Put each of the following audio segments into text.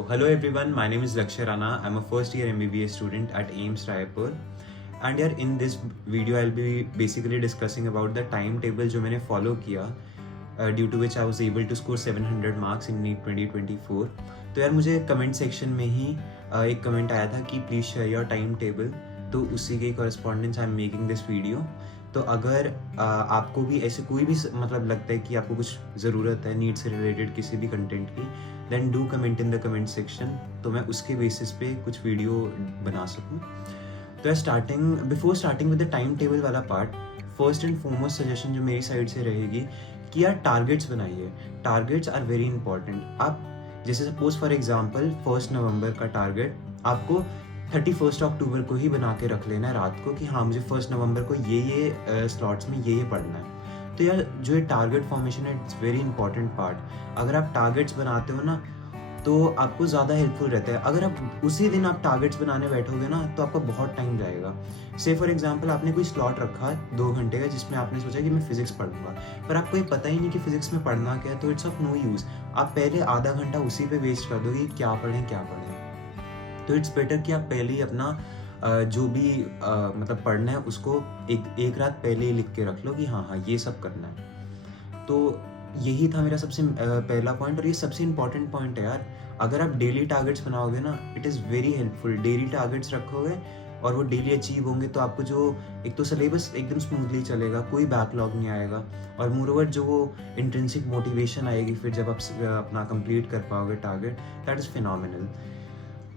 So, hello everyone, my name is Lakshya Rana. I'm a first year MBBS student at AIMS Raipur. And यार in this video I'll be basically discussing about the timetable जो मैंने follow किया due to which I was able to score 700 marks in NEET 2024. तो यार मुझे comment section में ही एक comment आया था कि please share your timetable. तो उसी के correspondence I'm making this video. तो अगर आपको भी ऐसे कोई भी मतलब लगता है कि आपको कुछ ज़रूरत है नीट से रिलेटेड किसी भी कंटेंट की, then do comment in the comment section, तो मैं उसके बेसिस पे कुछ वीडियो बना सकूँ. तो before starting with the time table वाला part, first and foremost suggestion जो मेरी साइड से रहेगी कि यार टारगेट्स बनाइए. Targets are very important. आप जैसे सपोज फॉर एग्जांपल 1 नवंबर का टारगेट आपको 31 अक्टूबर को ही बना के रख लेना है रात को कि हाँ मुझे 1 नवंबर को ये स्लॉट्स में ये पढ़ना है. तो यार जो ये टारगेट फॉर्मेशन है इट्स वेरी इंपॉर्टेंट पार्ट. अगर आप टारगेट्स बनाते हो ना तो आपको ज़्यादा हेल्पफुल रहता है. अगर आप उसी दिन आप टारगेट्स बनाने बैठोगे ना तो आपका बहुत टाइम जाएगा. से फॉर एग्जांपल आपने कोई स्लॉट रखा 2 घंटे का जिसमें आपने सोचा कि मैं फिजिक्स पढ़ूंगा, पर आपको ये पता ही नहीं कि फिजिक्स में पढ़ना क्या है, तो इट्स ऑफ नो यूज़. आप पहले आधा घंटा उसी पे वेस्ट कर दोगे क्या पढ़ें. तो इट्स बेटर कि आप पहले ही अपना जो भी मतलब पढ़ना है उसको एक रात पहले ही लिख के रख लो कि हाँ ये सब करना है. तो यही था मेरा सबसे पहला पॉइंट, और ये सबसे इम्पॉर्टेंट पॉइंट है यार. अगर आप डेली टारगेट्स बनाओगे ना it is very helpful. Daily targets रखोगे और वो डेली अचीव होंगे तो आपको जो एक तो सिलेबस एकदम स्मूथली चलेगा, कोई बैकलॉग नहीं आएगा, और मोरओवर जो वो इंट्रिंसिक मोटिवेशन आएगी फिर जब आप अपना कंप्लीट कर पाओगे टारगेट, दैट इज़ फिनोमिनल.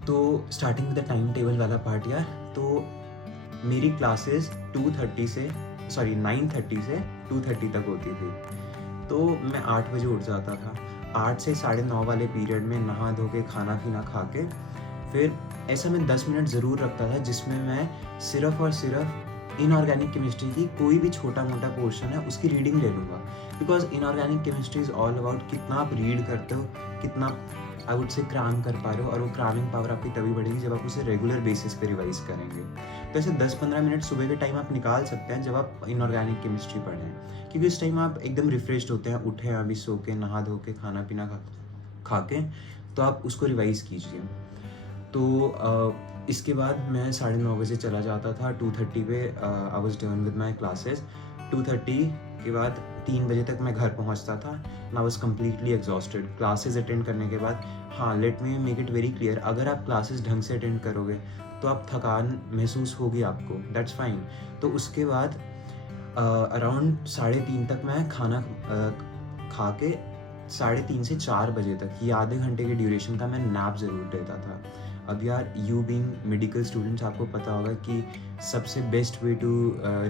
तो starting with the time table वाला पार्ट यार, तो मेरी क्लासेस 9:30 से 2:30 तक होती थी. तो मैं 8 बजे उठ जाता था. 8 से 9:30 वाले पीरियड में नहा धो के खाना पीना खा के फिर ऐसा मैं 10 मिनट ज़रूर रखता था जिसमें मैं सिर्फ और सिर्फ इनऑर्गेनिक केमिस्ट्री की कोई भी छोटा मोटा पोर्शन है उसकी रीडिंग ले लूँगा. Because inorganic chemistry is all about कितना आप रीड करते हो, कितना आई वुड से क्राम कर पा रहे हो, और वो क्रामिंग पावर आपकी तभी बढ़ेगी जब आप उसे रेगुलर बेसिस पे रिवाइज करेंगे. तो ऐसे 10-15 मिनट सुबह के टाइम आप निकाल सकते हैं जब आप इनऑर्गेनिक केमिस्ट्री पढ़ें, क्योंकि इस टाइम आप एकदम रिफ्रेश्ड होते हैं, उठे हैं अभी सो के, नहा धो के, खाना पीना खा के, तो आप उसको रिवाइज कीजिए. तो इसके बाद मैं 9:30 बजे चला जाता था. 2:30 पे I was done with my classes. 2:30 के बाद 3 बजे तक मैं घर पहुंचता था. I was completely exhausted. Classes attend करने के बाद, हाँ let me make it very clear, अगर आप क्लासेस ढंग से अटेंड करोगे तो आप थकान महसूस होगी आपको, दैट्स फाइन. तो उसके बाद अराउंड 3:30 तक मैं खाना खा के 3:30 से 4 बजे तक ये आधे घंटे के ड्यूरेशन का मैं नैप ज़रूर लेता था. अब यार यू बीइंग मेडिकल स्टूडेंट्स आपको पता होगा कि सबसे best way to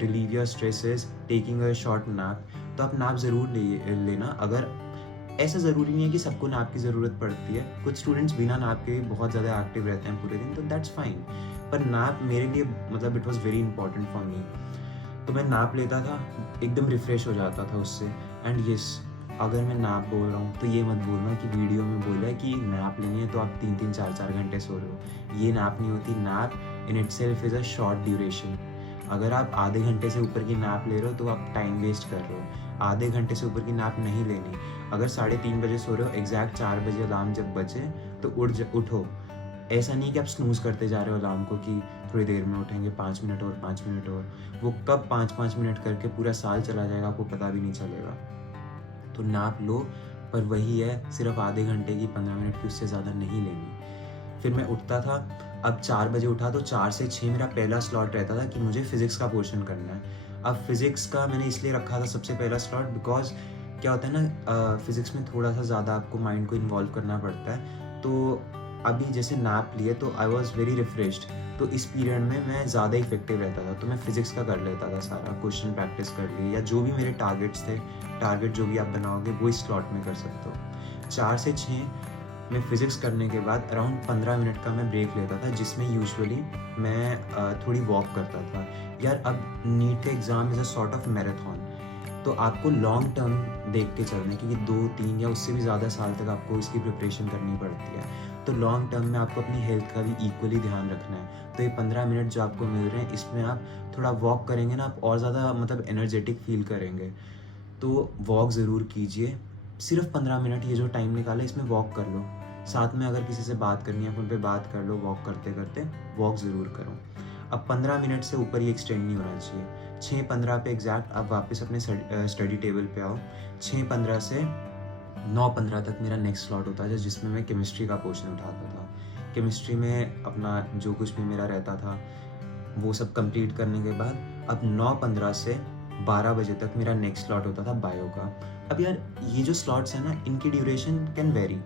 relieve your stress is taking a short nap. तो आप नैप ज़रूर लेना. अगर ऐसा ज़रूरी नहीं है कि सबको नैप की ज़रूरत पड़ती है, कुछ स्टूडेंट्स बिना नैप के बहुत ज़्यादा एक्टिव रहते हैं पूरे दिन, तो दैट्स फाइन. पर नैप मेरे लिए मतलब it was very important for me. तो मैं नैप लेता था, एकदम रिफ़्रेश हो जाता था उससे. एंड येस, अगर मैं नैप बोल रहा हूँ तो ये मत बोलना कि वीडियो में बोला है कि नैप लेनी है तो आप 3-3 4-4 घंटे सो रहे हो. ये नैप नहीं होती. Nap in itself is a short duration. अगर आप आधे घंटे से ऊपर की नैप ले रहे हो तो आप टाइम वेस्ट कर रहे हो. आधे घंटे से ऊपर की नैप नहीं लेनी. अगर 3:30 बजे सो रहे हो, एग्जैक्ट 4 बजे अलार्म जब बचे तो उठो. ऐसा नहीं कि आप स्नूज़ करते जा रहे हो अलार्म को कि थोड़ी देर में उठेंगे, 5 मिनट और 5 मिनट और. वो कब 5-5 मिनट करके पूरा साल चला जाएगा आपको पता भी नहीं चलेगा. तो नैप लो, पर वही है सिर्फ आधे घंटे की, 15 मिनट की, उससे ज़्यादा नहीं लेनी. फिर मैं उठता था. अब 4 बजे उठा तो 4 से 6 मेरा पहला स्लॉट रहता था कि मुझे फ़िज़िक्स का पोर्शन करना है. अब फिज़िक्स का मैंने इसलिए रखा था सबसे पहला स्लॉट बिकॉज क्या होता है ना, फिज़िक्स में थोड़ा सा ज़्यादा आपको माइंड को इन्वॉल्व करना पड़ता है. तो अभी जैसे नैप लिए तो आई वॉज़ वेरी रिफ्रेश्ड, तो इस पीरियड में मैं ज़्यादा इफेक्टिव रहता था. तो मैं फिज़िक्स का कर लेता था सारा, क्वेश्चन प्रैक्टिस कर ली, या जो भी मेरे टारगेट्स थे, टारगेट जो भी आप बनाओगे वो इस स्लॉट में कर सकते हो. 4 से 6 में फ़िज़िक्स करने के बाद अराउंड 15 मिनट का मैं ब्रेक लेता था जिसमें यूजुअली मैं थोड़ी वॉक करता था. यार अब नीट का exam is a sort of marathon, तो आपको लॉन्ग टर्म देख के चलना है, क्योंकि 2-3 या उससे भी ज़्यादा साल तक आपको इसकी प्रिपरेशन करनी पड़ती है. तो लॉन्ग टर्म में आपको अपनी हेल्थ का भी इक्वली ध्यान रखना है. तो ये 15 मिनट जो आपको मिल रहे हैं इसमें आप थोड़ा वॉक करेंगे ना, आप और ज़्यादा मतलब एनर्जेटिक फील करेंगे. तो वॉक ज़रूर कीजिए. सिर्फ 15 मिनट ये जो टाइम निकाला इसमें वॉक कर लो. साथ में अगर किसी से बात करनी है फ़ोन पे बात कर लो, वॉक करते करते वॉक ज़रूर करो। अब 15 मिनट से ऊपर ये एक्सटेंड नहीं होना चाहिए। 6:15 पे एग्जैक्ट आप वापस अपने स्टडी टेबल पे आओ। 6:15 से 9:15 तक मेरा नेक्स्ट स्लॉट होता है जिसमें मैं केमिस्ट्री का पोर्शन उठाता था। केमिस्ट्री में अपना जो कुछ भी मेरा रहता था वो सब कंप्लीट करने के बाद अब 9:15 से 12 बजे तक मेरा नेक्स्ट स्लॉट होता था बायो का। अब यार ये जो स्लॉट्स हैं ना, इनकी ड्यूरेशन कैन वेरी।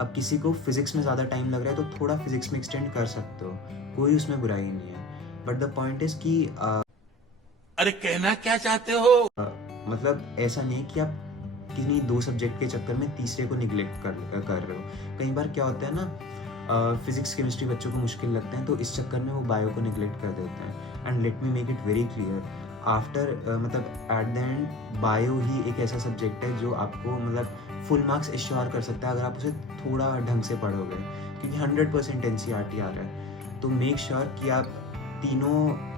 अब किसी को फिजिक्स में ज़्यादा टाइम लग रहा है तो थोड़ा फिजिक्स में एक्सटेंड कर सकते हो, कोई उसमें बुराई नहीं है। बट द पॉइंट इज कि अरे कहना क्या चाहते हो? मतलब ऐसा नहीं कि आप किन्हीं 2 सब्जेक्ट के चक्कर में तीसरे को निगलेक्ट कर रहे हो। कई बार क्या होता है ना, फिजिक्स केमिस्ट्री बच्चों को मुश्किल लगते हैं तो इस चक्कर में वो बायो को निगलेक्ट कर देते हैं। And let me make it very clear, after मतलब एट द एंड बायो ही एक ऐसा सब्जेक्ट है जो आपको मतलब फुल मार्क्स एश्योर कर सकता है अगर आप उसे थोड़ा ढंग से पढ़ोगे, क्योंकि 100% NCERT आ रहा है। तो मेक श्योर कि आप तीनों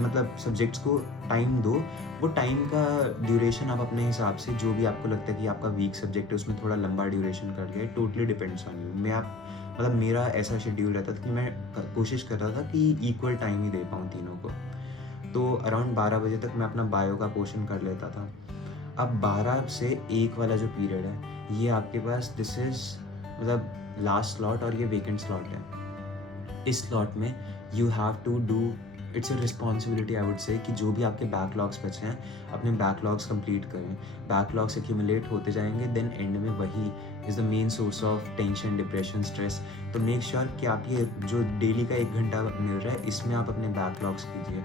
मतलब सब्जेक्ट्स को टाइम दो। वो टाइम का ड्यूरेशन आप अपने हिसाब से, जो भी आपको लगता है कि आपका वीक सब्जेक्ट है उसमें थोड़ा लंबा ड्यूरेशन कर लिया, टोटली डिपेंड्स ऑन यू। मतलब मेरा ऐसा शेड्यूल रहता था कि मैं कोशिश कर रहा था कि इक्वल टाइम ही दे पाऊँ तीनों को। तो अराउंड 12 बजे तक मैं अपना बायो का पोर्शन कर लेता था। अब 12 से 1 वाला जो पीरियड है ये आपके पास दिस इज़ मतलब लास्ट स्लॉट और ये वेकेंट स्लॉट है। इस स्लॉट में you have to do, it's a responsibility I would say, कि जो भी आपके बैकलॉग्स बचे हैं अपने बैकलॉग्स कंप्लीट करें। बैकलॉग्स एक्यूमुलेट होते जाएंगे, देन एंड में वही is the main source of tension, depression, stress. तो मेक श्योर कि आप ये जो डेली का 1 घंटा मिल रहा है इसमें आप अपने बैकलॉग्स कीजिए।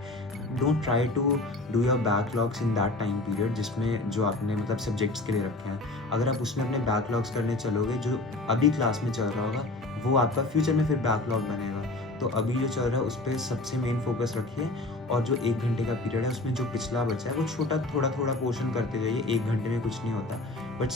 Don't try to do your backlogs in that time period जिसमें जो आपने मतलब सब्जेक्ट्स के लिए रखे हैं। अगर आप उसमें अपने बैकलॉग्स करने चलोगे, जो अभी क्लास में चल रहा होगा वो आपका फ्यूचर में फिर बैकलॉग बनेगा। तो अभी जो चल रहा है उस पर सबसे मेन फोकस रखिए, और जो 1 घंटे का पीरियड है उसमें जो पिछला बचा है वो छोटा थोड़ा पोर्शन करते जाइए। 1 घंटे में कुछ नहीं होता, बट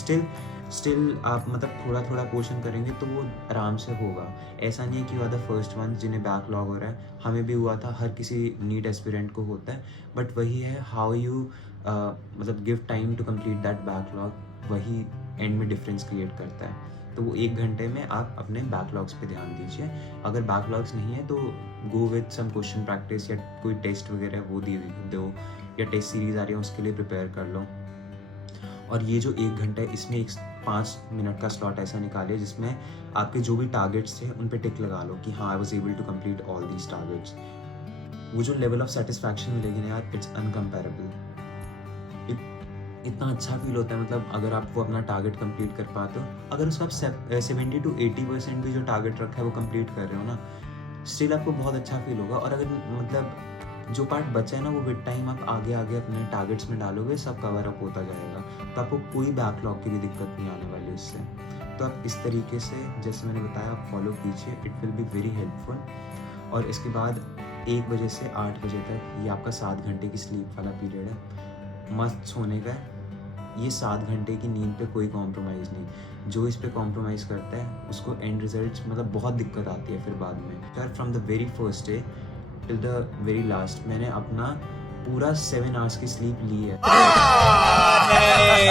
स्टिल आप मतलब थोड़ा पोर्शन करेंगे तो वो आराम से होगा। ऐसा नहीं है कि you are the first one जिन्हें बैकलॉग हो रहा है, हमें भी हुआ था, हर किसी नीट एस्पिरेंट को होता है। बट वही है हाउ यू मतलब give time to complete that backlog, वही एंड में डिफरेंस क्रिएट करता है। तो वो 1 घंटे में आप अपने बैकलॉग्स पे ध्यान दीजिए। अगर बैकलॉग्स नहीं है तो go with some question practice, या कोई टेस्ट वगैरह वो दो, या टेस्ट सीरीज़ आ रही है उसके लिए प्रिपेयर कर लो। और ये जो 1 घंटा है इसमें एक 5 मिनट का स्लॉट ऐसा निकालिए जिसमें आपके जो भी टारगेट्स थे उन पे टिक लगा लो कि हाँ I was able to complete all these targets. वो जो लेवल ऑफ सेटिस्फैक्शन मिलेगी ना यार, इट्स अनकम्पेरेबल। इतना अच्छा फील होता है, मतलब अगर आप वो अपना टारगेट कंप्लीट कर पाते हो। अगर उसका आप 70 to 80% भी जो टारगेट रखा है वो कंप्लीट कर रहे हो ना, स्टिल आपको बहुत अच्छा फील होगा। और अगर मतलब जो पार्ट बचा है ना वो विद टाइम आप आगे अपने टारगेट्स में डालोगे, सब कवर अप होता जाएगा, तो आपको कोई बैकलॉग की भी दिक्कत नहीं आने वाली इससे। तो आप इस तरीके से जैसे मैंने बताया आप फॉलो कीजिए, it will be very helpful. और इसके बाद 1 बजे से 8 बजे तक ये आपका 7 घंटे की स्लीप वाला पीरियड है, मस्त सोने का है। ये 7 घंटे की नींद पे कोई कॉम्प्रोमाइज़ नहीं। जो इस पे कॉम्प्रोमाइज़ करता है उसको एंड रिजल्ट्स मतलब बहुत दिक्कत आती है फिर बाद में। यार from the very first day till the very last मैंने अपना पूरा 7 आवर्स की स्लीप ली है।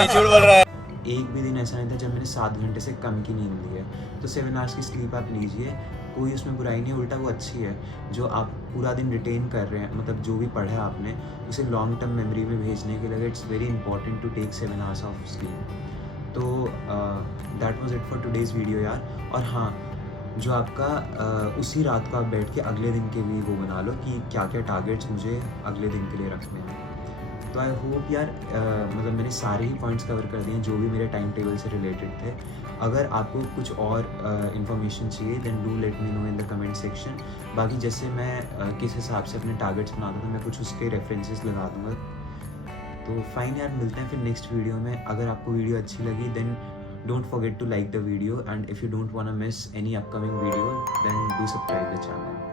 झूठ बोल रहा है। एक भी दिन ऐसा नहीं था जब मैंने 7 घंटे से कम की नींद ली है। तो 7 आवर्स की स्लीप आप लीजिए, कोई उसमें बुराई नहीं है, उल्टा वो अच्छी है। जो आप पूरा दिन रिटेन कर रहे हैं, मतलब जो भी पढ़ा है आपने उसे लॉन्ग टर्म मेमोरी में भेजने के लिए it's very important to take 7 hours of sleep. तो that was it for today's video यार। और हाँ, जो आपका उसी रात को आप बैठ के अगले दिन के भी वो बना लो कि क्या क्या टारगेट्स मुझे अगले दिन के लिए रखने हैं। तो आई होप यार मतलब मैंने सारे ही पॉइंट्स कवर कर दिए जो भी मेरे टाइम टेबल से रिलेटेड थे। अगर आपको कुछ और इन्फॉर्मेशन चाहिए then do let me know in the comment section. बाकी जैसे मैं किस हिसाब से अपने टारगेट्स बनाता था मैं कुछ उसके रेफरेंसेस लगा दूँगा। तो फाइन यार, मिलते हैं फिर नेक्स्ट वीडियो में। अगर आपको वीडियो अच्छी लगी then don't forget to like the video, and if you don't want to miss any upcoming video then do subscribe the channel.